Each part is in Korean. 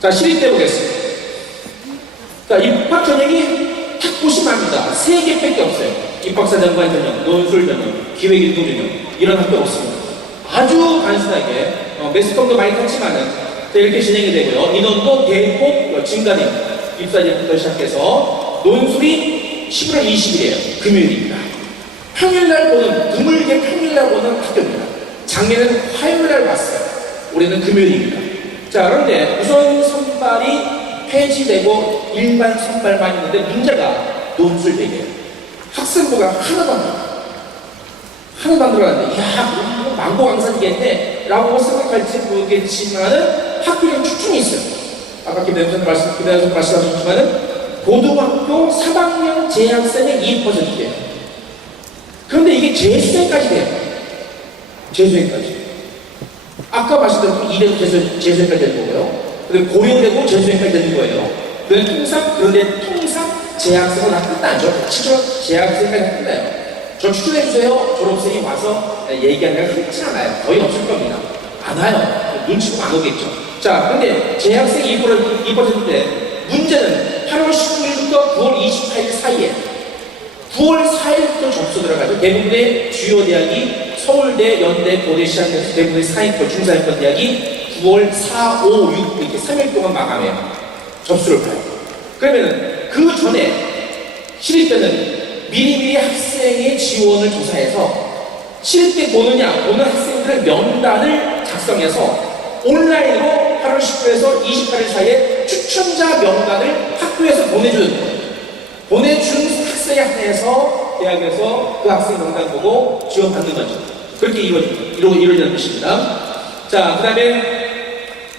자, 시립 때 보겠습니다. 자, 입학 전형이 딱 보시면 압니다. 3개밖에 없어요. 입학사정관 전형, 논술 전형, 기획인도 전형, 이런 학교 없습니다. 아주 단순하게, 매스컴도 많이 탔지만은, 이렇게 진행이 되고요. 인원도 대폭 증가됩니다. 입사제부터 시작해서, 논술이 11월 20일이에요. 금요일입니다. 평일날 보는, 드물게 평일날 보는 학교입니다. 작년에는 화요일날 봤어요. 올해는 금요일입니다. 자, 그런데 우선 선발이 폐지되고 일반 선발만 있는데 문제가 논술대회예요. 학생부가 하나도 안 들어가요. 하나도 안 들어가는데, 야, 이거 망고강산이겠네 라고 생각할지 모르겠지만은 학교에 추천이 있어요. 아까 김대현 선생님 말씀하셨지만은 고등학교 3학년 재학생의 2%예요. 그런데 이게 재수생까지 돼요. 재수생까지. 아까 말씀드린 이래도 재수생까지 되는 거고요. 그리고 고려되고 재수생까지 되는 거예요. 그런데 통상 재학생은 다 끝나죠. 실제로 재학생까지 다 끝나요. 저 추천해주세요. 졸업생이 와서 얘기하는 게 흔치 않아요. 거의 없을 겁니다. 안 와요. 눈치도 안 오겠죠. 자, 근데 재학생이 2%인데 문제는 8월 19일부터 9월 28일 사이에 9월 4일부터 접수 들어가죠. 대부분의 주요 대학이 서울대, 연대, 고대 시작해서 대부분의 상위권, 중상위권 대학이 9월 4, 5, 6 이렇게 3일 동안 마감해요. 접수를 봐요. 그러면 그 전에 시립대는 미리미리 학생의 지원을 조사해서 시립대 보는 학생들의 명단을 작성해서 온라인으로 8월 19일에서 28일 사이에 추천자 명단을 학교에서 보내주는 거예요. 보내준 학생에 한해서 대학에서 그 학생 명단 보고 지원받는 거죠. 그렇게 이루어지는 것입니다. 자, 그 다음에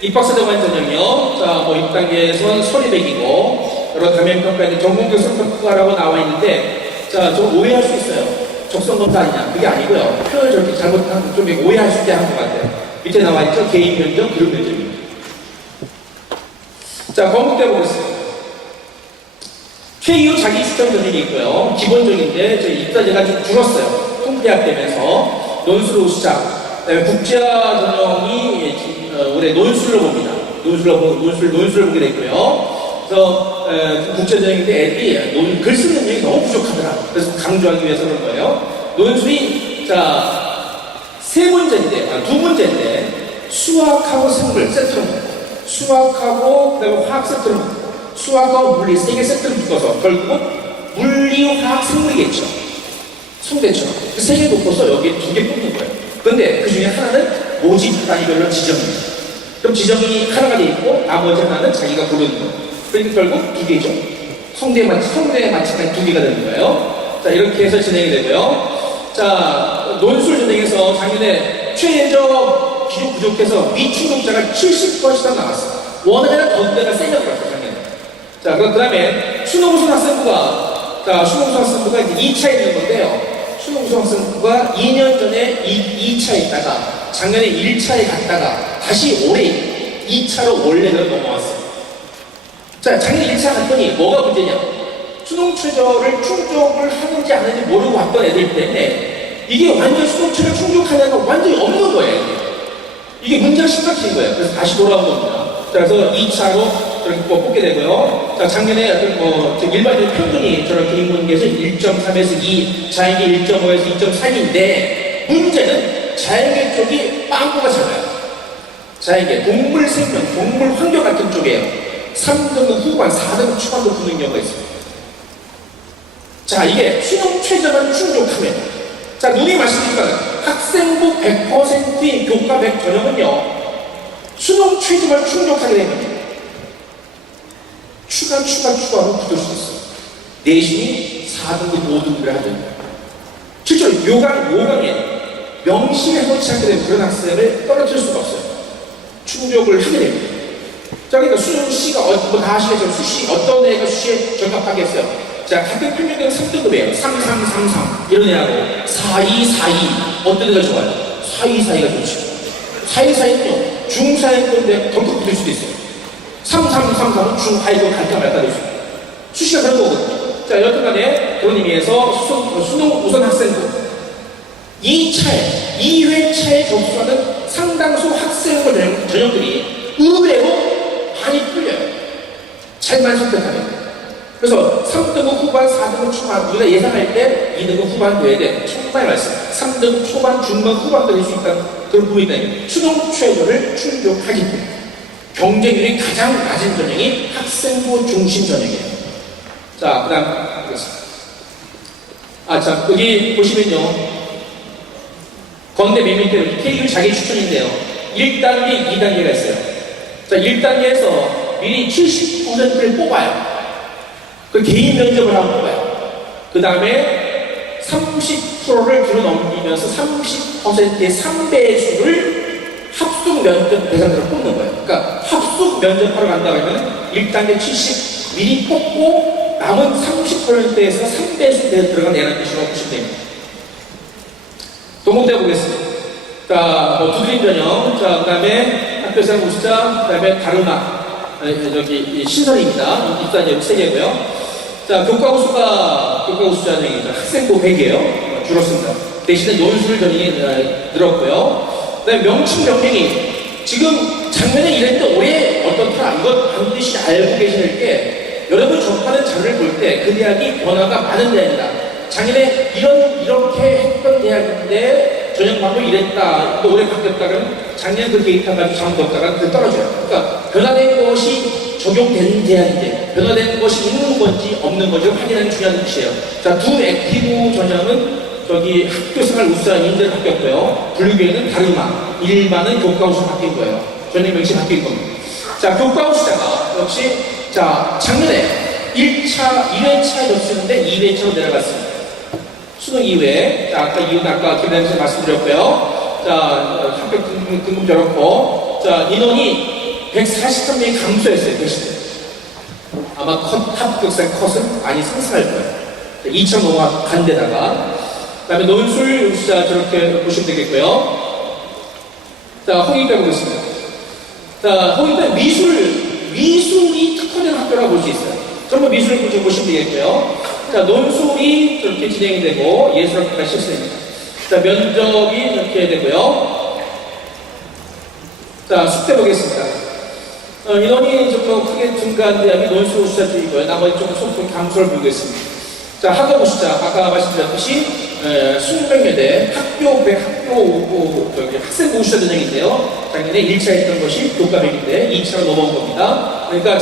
입학사정관 전형이요. 자, 뭐 입단계에서는 서류백이고 여러 감염평가에는 전공교 성평가라고 나와 있는데, 자, 좀 오해할 수 있어요. 적성검사 아니냐? 그게 아니고요. 표현을 저렇게 잘못한 좀 오해할 수 있게 한 것 같아요. 밑에 나와 있죠. 개인 면접, 그룹 면접입니다. 자, 건국대 보겠습니다. 최이후 자기 추천 전형이 있고요. 기본적인데 저희 입사제가 좀 줄었어요. 통대학 되면서 논술로 시작. 국제화 전형이 올해 논술로 봅니다. 논술을 보게 됐고요. 그래서 국제 전형인데 애들이 글 쓰는 능력이 너무 부족하더라. 그래서 강조하기 위해서 그런 거예요. 논술이 두 문제인데 수학하고 생물 세트로 먹고, 수학하고 그다음에 화학 세트로 먹고, 수학하고 물리 3개 세트를 묶어서 결국은 물리, 화학, 생물이겠죠. 성대처럼 그 3개 묶어서 여기에 2개 뽑는 거예요. 그런데 그 중에 하나는 모집 단위별로 지정입니다. 그럼 지정이 하나가 돼 있고 나머지 하나는 자기가 고르는 거예요. 그러니까 결국 2개죠. 성대에 맞추면 2개가 되는 거예요. 자, 이렇게 해서 진행이 되고요. 자, 논술 전형에서 작년에 최저 기록 부족해서 미충족자가 70% 이상 나왔어요. 원하면 더 내가 세려고 그랬어요, 작년에. 자, 그 다음에 수능우선 학생부가, 이제 2차에 있는 건데요. 수능우선 학생부가 2년 전에 2차에 있다가 작년에 1차에 갔다가 다시 올해 2차로 원래대로 넘어왔어요. 자, 작년에 1차 갔더니 뭐가 문제냐? 수능 최저를 충족을 하는지 안 하는지 모르고 왔던 애들 때문에 이게 완전 수능 최저 충족하냐가 완전히 없는 거예요. 이게 문제가 심각해진 거예요. 그래서 다시 돌아온 겁니다. 자, 그래서 2차로 저렇게 뽑게 되고요. 자, 작년에 일반적인 평균이 저렇게 인문계에서 1.3에서 2, 자연계 1.5에서 2.4인데 문제는 자연계 쪽이 빵꾸가 작아요. 자연계, 동물 생명, 동물 환경 같은 쪽이에요. 3등급 후반, 4등급 초반도 붙는 경우가 있습니다. 자, 이게 수능 최저만 충족하면, 자, 누누이 말씀드리지만 학생부 100%의 교과 100 전형은요 수능 최저만 충족하게 되면 추가로 붙을 수 있어요. 내신이 4등급, 5등급을 하든 실제로 요강에 명시해서 시작하게 되면 그런 학생을 떨어뜨릴 수가 없어요. 충족을 하게 됩니다. 자, 그러니까 수시가 다 아시겠죠? 수시 어떤 애가 수시에 적합하겠어요? 자, 같은 평균대는 3등급이에요. 3, 3, 3, 3 이런 애하고 4, 2, 4, 2 어떤 애가 좋아요? 4, 2, 4, 2가 좋죠. 4, 2, 4, 2는요 중사위권대 덜컥 붙을 수도 있어요. 3, 3, 3, 3은 중하위권 갈까 말까 될 수 있어요. 수시가 그런 거거든요. 자, 여튼간에 그런 의미에서 수능 우선 학생부 2회차에 접수하는 상당수 학생부 전형들이 의외로 많이 풀려요. 잘만 선택하면. 그래서 3등급 후반, 4등급 초반, 우리가 예상할 때 2등급 후반 돼야 돼. 정말 말씀. 3등급 초반, 중반, 후반도 될 수 있다는 그런 부분이 있다. 수능 최저를 충족하기 때문에. 경쟁률이 가장 낮은 전형이 학생부 중심 전형이에요. 자, 그 다음 보겠습니다. 자, 여기 보시면요. 건대 맨 밑에 KU 자기 추천인데요. 1단계, 2단계가 있어요. 자, 1단계에서 미리 70%를 뽑아요. 그 개인 면접을 하고 뽑아요. 그 다음에 30%를 뒤로 넘기면서 30%의 3배수를 합숙 면접 대상자로 뽑는 거예요. 그러니까 합숙 면접하러 간다고 하면 1단계 70 미리 뽑고 남은 30%에서 3배수 들어간 애라는 뜻이라고 보시면 됩니다. 동공대 보겠습니다. 자, 두드림 전형, 자, 그 다음에 학교생 우수자, 그 다음에 다르마, 여기 신설입니다. 입사는 3개고요. 자, 교과 우수 전형이죠. 학생부 100이에요. 줄었습니다. 대신에 논술 전형이 늘었고요. 그 다음에 명칭 명령이 지금 작년에 이랬는데 올해 어떻다, 이건 반드시 알고 계실 게 여러분 접하는 자료를 볼 때 그 대학이 변화가 많은 대학이다. 작년에 이렇게 했던 대학인데 전형반도 이랬다. 또 올해 바뀌었다 그러면 작년 그 데이터 가지고 잘못했다가 떨어져요. 그러니까 변화된 것이 적용된 대학인데 변화된 것이 있는 건지 없는 건지 확인하는 중요한 것이에요. 자, 두 액티브 전형은 저기 학교생활 우수자 인재를 바뀌었고요. 분류기에는 다르마, 일반은 교과 우수 바뀐 거예요. 전형 명시 바뀐 겁니다. 자, 교과 우수자가 역시 자, 작년에 1회차 접수했는데 2회차로 내려갔습니다. 수능 이후에, 자, 아까 이유는 아까 김대현 말씀드렸고요. 자, 합격 등급 저렇고, 자, 인원이 143명이 감소했어요, 대신에. 아마 합격생 컷은 많이 상승할 거예요. 2천 넘어간 데다가. 그 다음에 논술 우수자 저렇게 보시면 되겠고요. 자, 홍익대 보겠습니다. 자, 홍익대 미술이 특화된 학교라고 볼 수 있어요. 전부 미술을 보시면 되겠고요. 자, 논술이 저렇게 진행이 되고 예술학교가 실습입니다. 자, 면접이 이렇게 되고요. 자, 숙제 보겠습니다. 인원이 좀 더 크게 증가한 대학이 논술 우수자 쪽이고요. 나머지 좀 소폭 감소를 보이겠습니다. 자, 학업 우수자 아까 말씀드렸듯이 수능명예대 학생부 우수자 전형인데요. 작년에 1차 했던 것이 교과백인데 2차로 넘어온 겁니다. 그러니까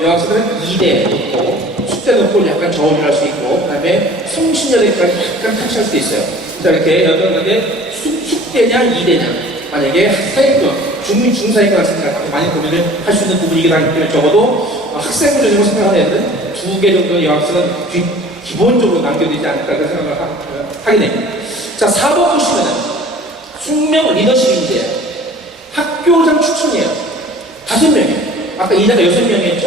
여학생들은 2대 놓고 숙제 놓고 약간 저울을 수 있고, 그 다음에 성신여대까지 약간 터치할 수도 있어요. 자, 이렇게 여덟 가지 숙대냐 2대냐, 만약에 사회권, 중사회권 생각하고 많이 고민을 할 수 있는 부분이긴 하기 때문에 적어도 학생부 전형을 생각하는 애들은 2개 정도의 여학생은 기본적으로 남겨두지 않을까 생각을 하게 됩니다. 자, 4번 보시면은 숙명 리더십인데요. 학교장 추천이에요. 5명이에요. 아까 이자가 6명이었죠?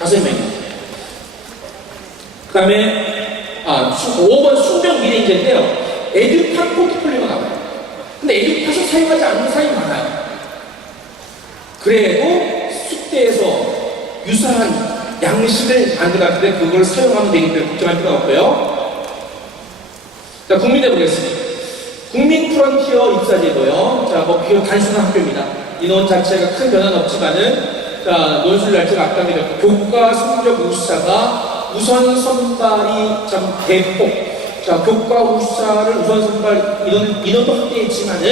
5명이에요. 그 다음에 5번 숙명 미래인재인데요. 에듀팟 포트폴리오가 나와요. 근데 에듀팟을 사용하지 않는 사람이 많아요. 그래도 숙대에서 유사한 양식을 만들었는데 그걸 사용하면 되기 때문에 걱정할 필요가 없고요. 자, 국민대 보겠습니다. 국민 프론티어 입사제도요. 자, 비교 단순한 학교입니다. 인원 자체가 큰 변화는 없지만은, 자, 논술 날짜가 앞당겨졌고, 교과 성적 우수자가 우선 선발이 참 대폭. 자, 교과 우수자를 우선 선발 인원도 확대했지만은,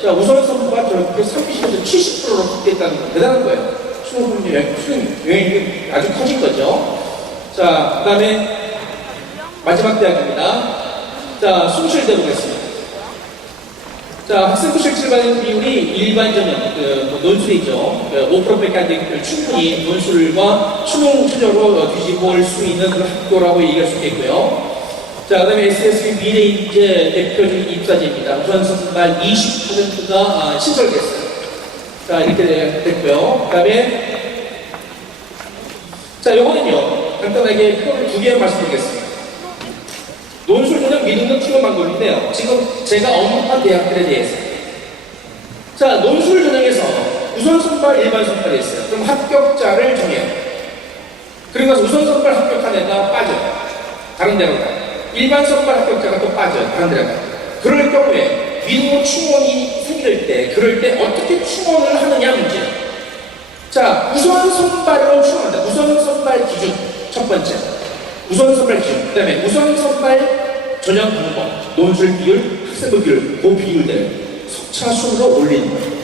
자, 우선 선발 저렇게 30에서 70%로 확대했다는 건 대단한 거예요. 수능 영향이 아주 커진 거죠. 자, 그 다음에 마지막 대학입니다. 자, 숭실대 보겠습니다. 자, 학생부 실질받는 비율이 일반 전형, 논술이죠. 5%밖에 안 되기 때문에 충분히 논술과 수능 최저로 뒤집어 올 수 있는 그런 학교라고 얘기할 수 있겠고요. 자, 그 다음에 SSB 미래인재 대표적인 입사제입니다. 우선 선발 20%가 신설됐어요. 자, 이렇게 됐고요. 그 다음에, 자, 요거는요, 간단하게 표를 2개 말씀드리겠습니다. 논술 전형 미등록 추가 방법인데요. 지금 제가 언급한 대학들에 대해서. 자, 논술 전형에서 우선 선발, 일반 선발이 있어요. 그럼 합격자를 정해요. 그리고 나서 우선 선발 합격한 애가 빠져요. 다른 데로 가요. 일반 선발 합격자가 또 빠져요. 다른 데로 가요. 그럴 경우에 미등록 충원이 생길 때, 그럴 때 어떻게 충원을 하느냐 문제예요. 자, 우선 선발로 추천한다. 우선 선발 기준 첫 번째. 우선 선발 기준. 그 다음에 우선 선발 전형 방법, 논술 비율, 학생부 비율, 그 비율들 속차 순으로 올리는 거예요.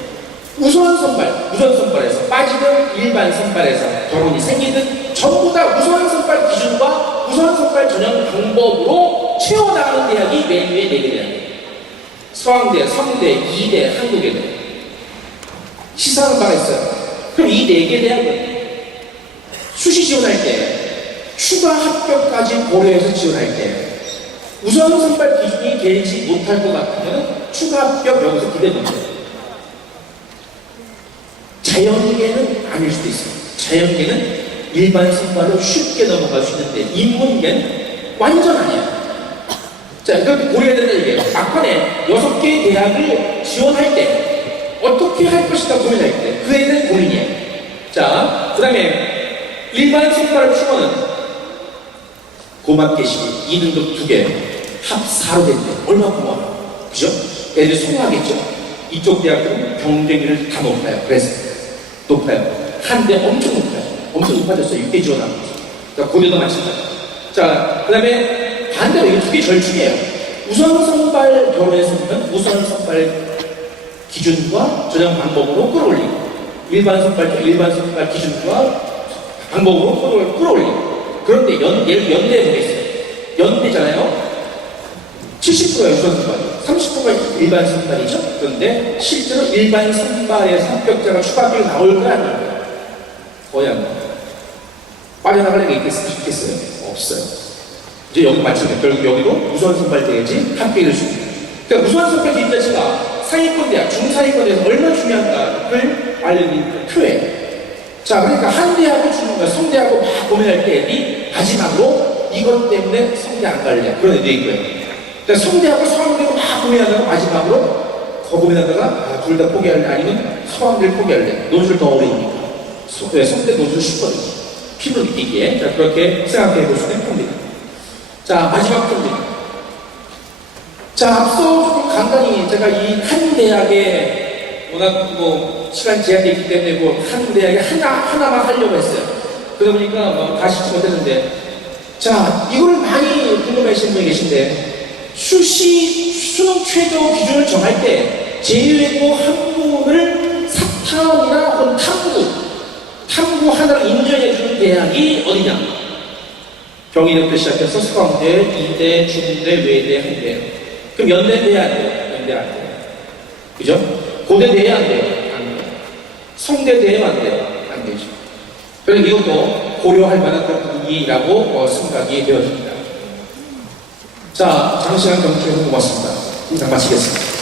우선 선발에서 빠지든 일반 선발에서 결혼이 생기든 전부 다 우선 선발 기준과 우선 선발 전형 방법으로 채워나가는 대학이 메뉴에 4개 대학이에요. 서강대, 성대, 이대, 한국외대. 시사하는 바가 있어요. 그럼 이 4개 대학은 수시 지원할 때 추가 합격까지 고려해서 지원할 때 우선 선발 기준이 되지 못할 것 같으면 추가 합격 여기서 기대됩니다. 자연계는 아닐 수도 있어요. 자연계는 일반 선발로 쉽게 넘어갈 수 있는데 인문계는 완전 아니에요. 자, 그렇게 고려해야 된다 얘기예요. 막판에 6개의 대학을 지원할 때 어떻게 할 것인가 고민할 때 그에 대한 고민이에요. 자, 그 다음에 일반 선발 추원은 고맙게시기 2등급 2개 합 4로 됐는데 얼마나 고마워요. 그죠? 애들이 성공하겠죠? 이쪽 대학들은 경쟁률을 다 높아요. 그래서 높아요. 한대 엄청 높아요. 엄청 높아졌어요. 6개 지원하고. 그러니까 고대도 마찬가지. 자, 그 다음에 반대로 이거 2개 절충이에요. 우선 선발 결혼에서 보면 우선 선발 기준과 전형 방법으로 끌어올리고 일반 선발 기준과 방법으로 끌어올리고 그런데 연대에 보겠어요. 연대잖아요. 70%가 우선 선발, 30%가 일반 선발이죠. 그런데 실제로 일반 선발에서 합격자가 추가 합격이 나올 거야, 안 나올 거야? 거의 안 나와요. 빠져나가는 게 있겠어요? 없어요. 이제 여기 마찬가지. 결국 여기도 우선 선발 돼야지 합격이 될 수 있어요. 그러니까 우선 선발 기준 자체가 상위권 대학, 중상위권에서 얼마나 중요한가를 알려드리는 표예요. 자, 그러니까 한 대학을 주는 거야. 성대하고 막 고민할 때 애들이 마지막으로 이것 때문에 성대 안 갈래. 그런 애들이 있고요. 그러니까 성대하고 서강대고 막 고민하다가 마지막으로 더 고민하다가 둘 다 포기할래 아니면 서강대를 포기할래. 논술 더 어려우니까. 성대 논술 쉽거든요. 피부 느끼기에. 자, 그렇게 생각해 볼 수 있는 겁니다. 자, 마지막 겁니다. 자, 앞서 조금 간단히 제가 이 한 대학에 워낙 시간 제한이 있기 때문에 한 대학에 하나만 하려고 했어요. 그러다 보니까 다 싣지 못했는데 자, 이걸 많이 궁금해하시는 분이 계신데 수능 최저 기준을 정할 때 제외고 항문을 사탐이나 혹은 탐구 하나를 인정해주는 대학이 어디냐? 경희대부터 시작해서 서강대, 이대, 중대, 외대, 한대. 그럼 연대 돼야 안 돼요? 연대 안 돼요. 그죠? 고대 돼야 안 돼요? 안 돼요. 성대 돼야 안 돼요? 안 되죠. 그래서 이것도 고려할 만한 부분이라고 생각이 되어집니다. 자, 장시간 경청해서 고맙습니다. 이상 마치겠습니다.